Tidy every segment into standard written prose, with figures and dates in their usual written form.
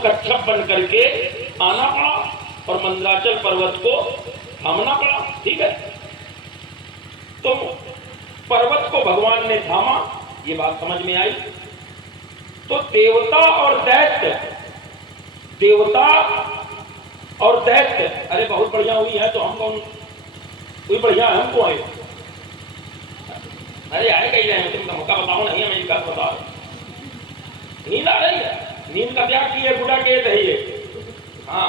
कच्छप बन करके आना पड़ा और मंदराचल पर्वत को थामना पड़ा। ठीक है, तो पर्वत को भगवान ने थामा, ये बात समझ में आई। तो देवता और दैत्य, देवता और दैत्य, अरे बहुत बढ़िया हुई है, तो हम कौन कोई बढ़िया है, हमको आए, अरे आए कहीं रहे, तुम मौका बताओ, नहीं हमें इनका बता। नींद आ रही है, नींद का त्याग किए, बुढ़ा के रहिए। हाँ,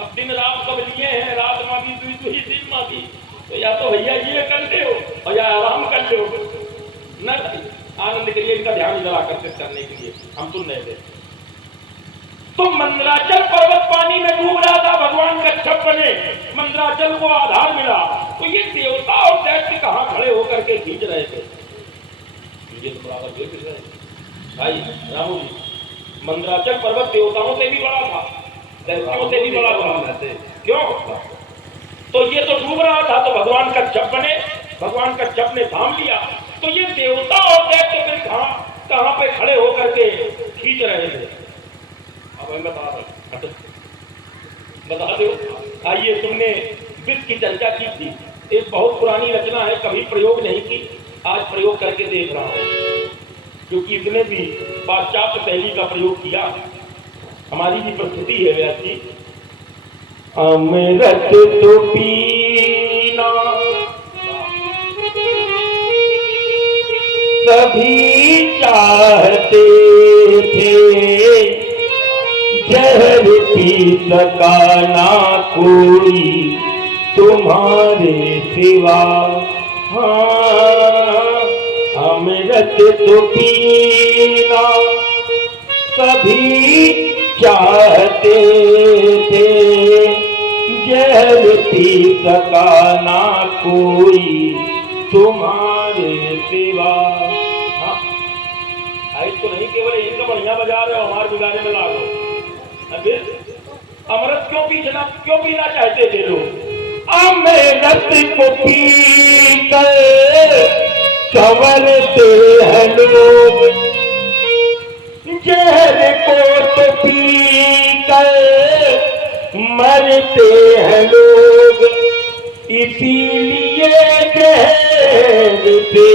अब दिन रात सब लिए हैं, रात मांगी तू ही दिन मांगी, तो या तो भैया ये कर ले और या आराम कर ले, न आनंद के लिए इनका ध्यान जरा आकर्षित करने के लिए हम सुन रहे थे। तो मंदराचल पर्वत पानी में डूब रहा था, भगवान कच्छप बने, मंदराचल को आधार मिला, तो ये देवता और दैत्य कहां खड़े होकर के खींच रहे थे, ये तो बराबर देख रहे भाई रामू जी। मंदराचल पर्वत देवताओं से भी बड़ा था, दैत्यों से भी बड़ा था, क्यों? तो ये तो डूब रहा था, तो भगवान कच्छप बने, भगवान कच्छप ने थाम लिया, तो ये देवता और दैत्य फिर कहां पे खड़े होकर के खींच रहे थे। अब हम बता दो। आइए, तुमने वित्त की चर्चा की थी, एक बहुत पुरानी रचना है, कभी प्रयोग नहीं की, आज प्रयोग करके देख रहा हूं, क्योंकि इसने भी पाश्चात्य शैली का प्रयोग किया, हमारी भी प्रस्तुति है व्यास जी। अमृत तो पीना सभी चाहते थे, जहर पी सका ना कोई तुम्हारे सिवा। हाँ, अमृत तो पीना सभी चाहते थे, जहर पी सका ना कोई तुम्हारे सिवा। हाँ, तो नहीं केवल इनका बढ़िया बजा रहे हो, हमारे बिगाड़े में ला लो। अमृत क्यों पीना चाहते थे लोग? अमृत को पीकर संवरते हैं लोग, जहर को तो पीकर मरते हैं लोग, इसीलिए जहर से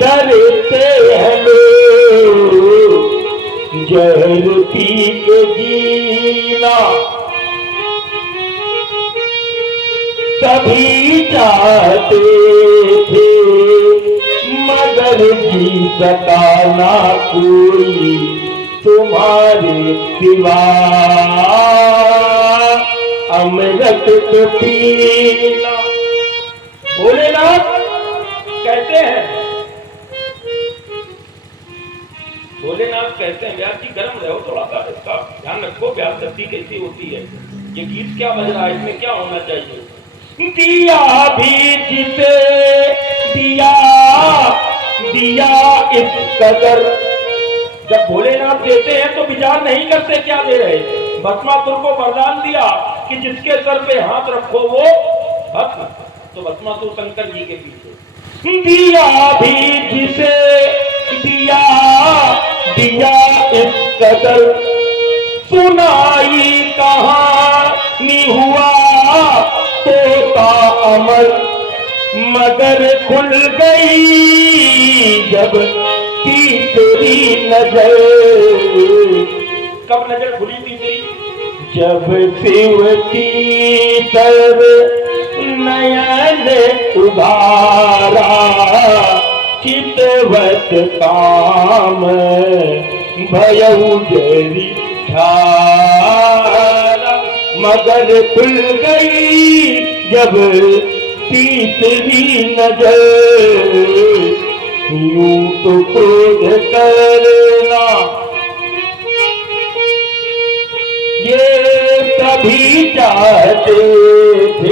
डरते हैं लोग, जहर पी के जीना सभी चाहते थे, मगर जी सका ना कोई तुम्हारे सिवा। अमृत तो पीना, भोलेनाथ कहते हैं, भोलेनाथ कहते हैं, व्यास जी गर्म रहो थोड़ा सा, इसका ध्यान रखो, व्यास शक्ति कैसी होती है, ये गीत क्या बज रहा है, इसमें क्या होना चाहिए। दिया भी जिसे दिया दिया इस कदर, जब भोलेनाथ देते हैं तो विचार नहीं करते क्या दे रहे। भस्मासुर को वरदान दिया कि जिसके सर पे हाथ रखो वो भस्म, तो भस्मासुर शंकर जी के पीछे। दिया भी जिसे दिया दिया इस कदर, सुनाई कहानी हुआ तोता अमर, मगर खुल गई जब तीसरी नजर। कब नजर खुली तीसरी? जब शिव की तर नयन उधारा, चितवत काम भयउ जरी ठारा, मगर खुल गई जब तीसरी नजर। यूं तो क्रोध करना ये सभी चाहते थे,